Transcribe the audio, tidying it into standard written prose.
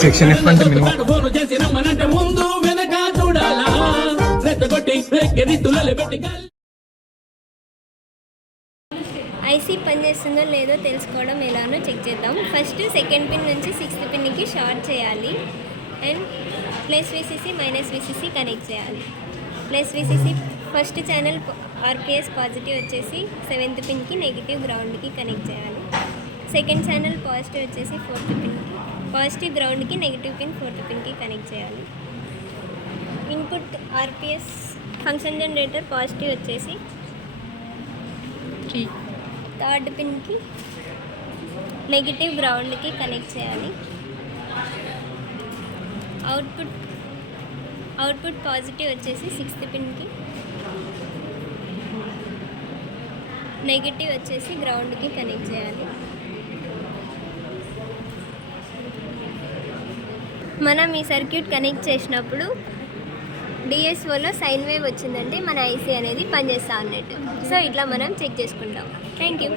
Section f అంటే minimum IC పనిచేస్తుందో లేదో తెలుసుకోవడం ఎలానో చెక్ చేద్దాం. ఫస్ట్ సెకండ్ పిన్ నుంచి సిక్స్త్ పిన్కి షార్ట్ చేయాలి and plus VCC minus VCC connect చేయాలి. Plus VCC first channel RPS positive వచ్చేసి సెవెంత్ పిన్కి, నెగిటివ్ గ్రౌండ్కి కనెక్ట్ చేయాలి. సెకండ్ ఛానల్ పాజిటివ్ వచ్చేసి ఫోర్త్ పిన్కి, పాజిటివ్ గ్రౌండ్కి, నెగిటివ్ పిన్ ఫోర్త్ పిన్కి కనెక్ట్ చేయాలి. Input RPS function generator positive వచ్చేసి థర్డ్ పిన్కి, నెగిటివ్ గ్రౌండ్కి కనెక్ట్ చేయాలి. అవుట్పుట్ పాజిటివ్ వచ్చేసి సిక్స్త్ పిన్కి, నెగిటివ్ వచ్చేసి గ్రౌండ్కి కనెక్ట్ చేయాలి. మనం ఈ సర్క్యూట్ కనెక్ట్ చేసినప్పుడు డిఎస్ఓలో సైన్ వేవ్ వచ్చిందంటే మన ఐసీ అనేది పనిచేస్తా అన్నట్టు. సో ఇట్లా మనం చెక్ చేసుకుంటాం. Thank you.